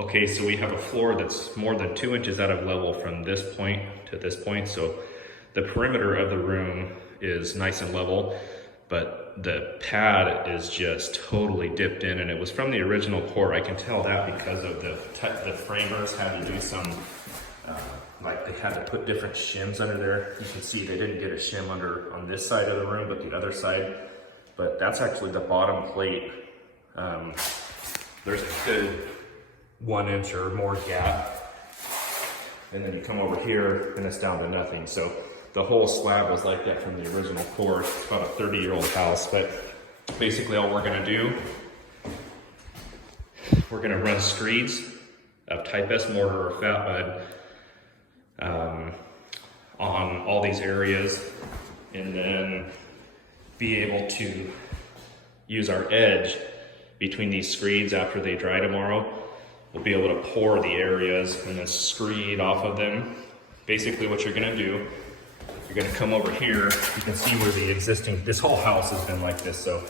Okay, so we have a floor that's more than 2 inches out of level from this point to this point. So the perimeter of the room is nice and level, but the pad is just totally dipped in, and it was from the original core. I can tell that because of the framers had to do some, like they had to put different shims under there. You can see they didn't get a shim under on this side of the room, but the other side. But that's actually the bottom plate. There's a good 1 inch or more gap, and then you come over here and it's down to nothing. So the whole slab was like that from the original core. It's about a 30-year-old house, but basically all we're gonna do, we're gonna run screeds of type S mortar or fat mud on all these areas, and then be able to use our edge between these screeds after they dry tomorrow. We'll be able to pour the areas and then screed off of them. Basically what you're gonna do, you're gonna come over here. You can see where the existing, this whole house has been like this, so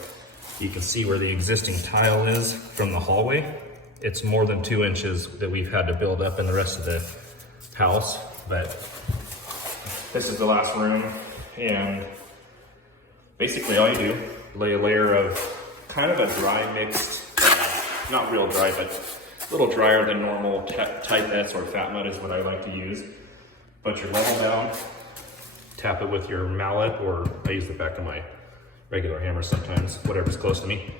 you can see where the existing tile is from the hallway. It's more than 2 inches that we've had to build up in the rest of the house, but this is the last room, and basically all you do, lay a layer of kind of a dry mixed, not real dry, but a little drier than normal type S or fat mud is what I like to use. Put your level down, tap it with your mallet, or I use the back of my regular hammer sometimes, whatever's close to me.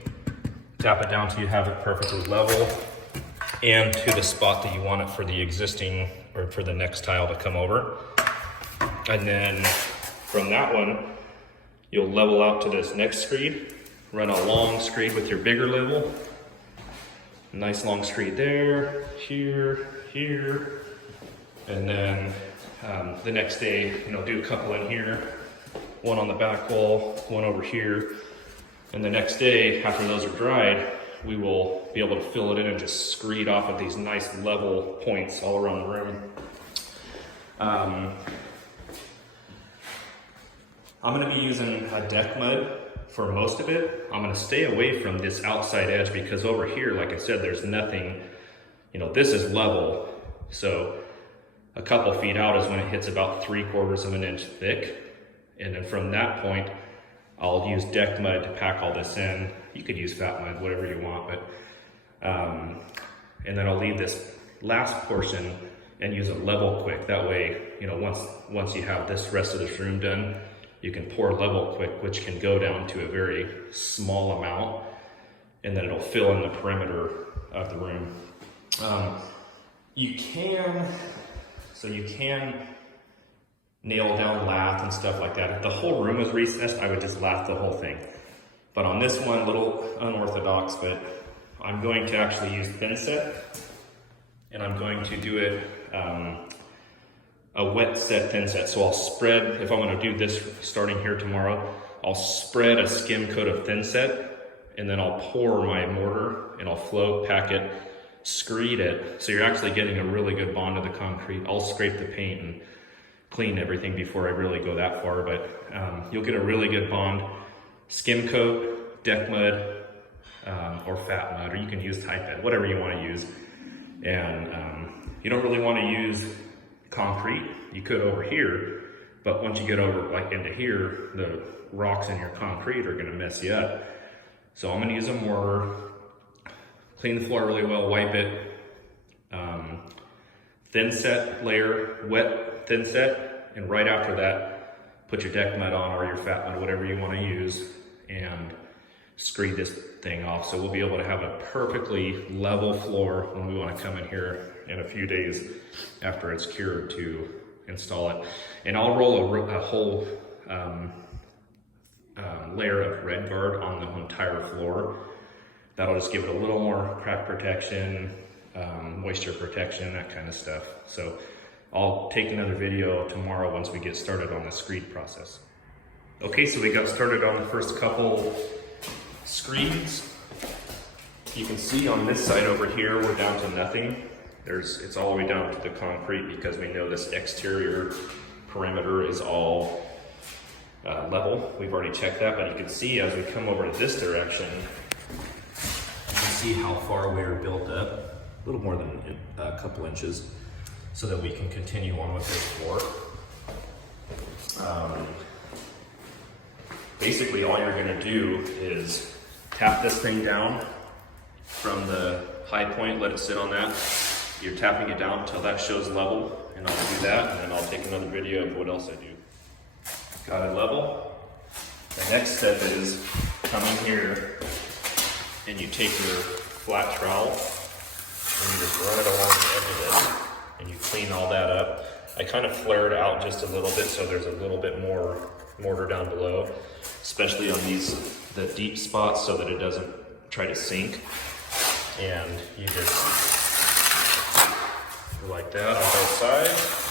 Tap it down till you have it perfectly level and to the spot that you want it for the existing or for the next tile to come over. And then from that one, you'll level out to this next screed, run a long screed with your bigger level. Nice long screed there, here, here. And then the next day, do a couple in here, one on the back wall, one over here. And the next day, after those are dried, we will be able to fill it in and just screed off of these nice level points all around the room. I'm gonna be using a deck mud for most of it. I'm gonna stay away from this outside edge because over here, like I said, there's nothing, this is level. So a couple feet out is when it hits about 3/4 of an inch thick. And then from that point, I'll use deck mud to pack all this in. You could use fat mud, whatever you want, but, and then I'll leave this last portion and use it level quick. That way, once you have this rest of this room done, you can pour level quick, which can go down to a very small amount, and then it'll fill in the perimeter of the room. You can nail down lath and stuff like that. If the whole room is recessed, I would just lath the whole thing. But on this one, a little unorthodox, but I'm going to actually use thin set, and I'm going to do it a wet set, thin set. So I'll spread, if I'm gonna do this starting here tomorrow, I'll spread a skim coat of thin set, and then I'll pour my mortar, and I'll float, pack it, screed it. So you're actually getting a really good bond to the concrete. I'll scrape the paint and clean everything before I really go that far, but you'll get a really good bond. Skim coat, deck mud, or fat mud, or you can use type N, whatever you wanna use. And you don't really wanna use concrete. You could over here, but once you get over like into here, the rocks in your concrete are gonna mess you up. So I'm gonna use a mortar, clean the floor really well, wipe it, thin set layer, wet thin set, and right after that, put your deck mud on or your fat mud, whatever you wanna use, and screed this thing off. So we'll be able to have a perfectly level floor when we wanna come in here in a few days after it's cured to install it. And I'll roll a whole layer of red guard on the entire floor. That'll just give it a little more crack protection, moisture protection, that kind of stuff. So I'll take another video tomorrow once we get started on the screed process. Okay, so we got started on the first couple screeds. You can see on this side over here, we're down to nothing. It's all the way down to the concrete because we know this exterior perimeter is all level. We've already checked that, but you can see as we come over to this direction, you can see how far we're built up. little more than a couple inches, so that we can continue on with this floor. Basically, all you're gonna do is tap this thing down from the high point, let it sit on that. You're tapping it down until that shows level, and I'll do that, and then I'll take another video of what else I do. Got it level. The next step is coming here, and you take your flat trowel, and you just run it along the edge of it, and you clean all that up. I kind of flare it out just a little bit so there's a little bit more mortar down below, especially on the deep spots, so that it doesn't try to sink. And you just go like that on both sides.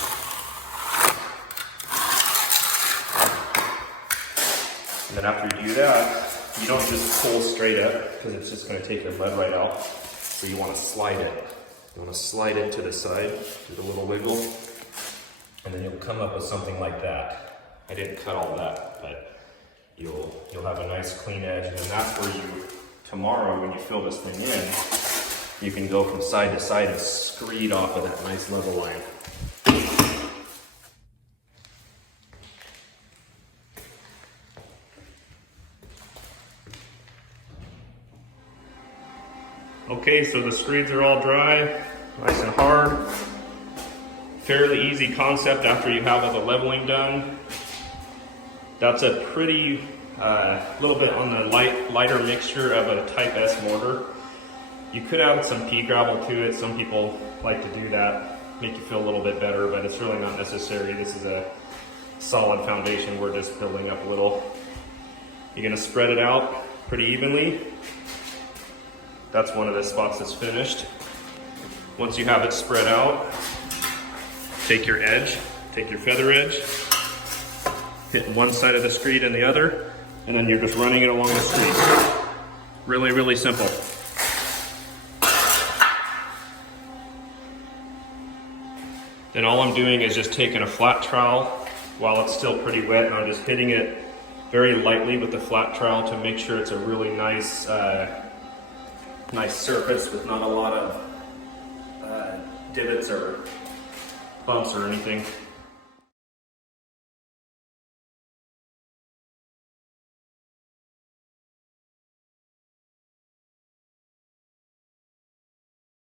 And then after you do that, you don't just pull straight up, because it's just going to take your lead right out. So you want to slide it. You want to slide it to the side, do a little wiggle, and then you'll come up with something like that. I didn't cut all that, but you'll have a nice clean edge, and then that's where you, tomorrow when you fill this thing in, you can go from side to side and screed off of that nice level line. Okay, so the screeds are all dry, nice and hard. Fairly easy concept after you have all the leveling done. That's a pretty, little bit on the lighter mixture of a type S mortar. You could add some pea gravel to it. Some people like to do that, make you feel a little bit better, but it's really not necessary. This is a solid foundation. We're just building up a little. You're gonna spread it out pretty evenly. That's one of the spots that's finished. Once you have it spread out, take your edge, take your feather edge, hit one side of the screed and the other, and then you're just running it along the screed. Really, really simple. Then all I'm doing is just taking a flat trowel while it's still pretty wet, and I'm just hitting it very lightly with the flat trowel to make sure it's a really nice, nice surface with not a lot of divots or bumps or anything.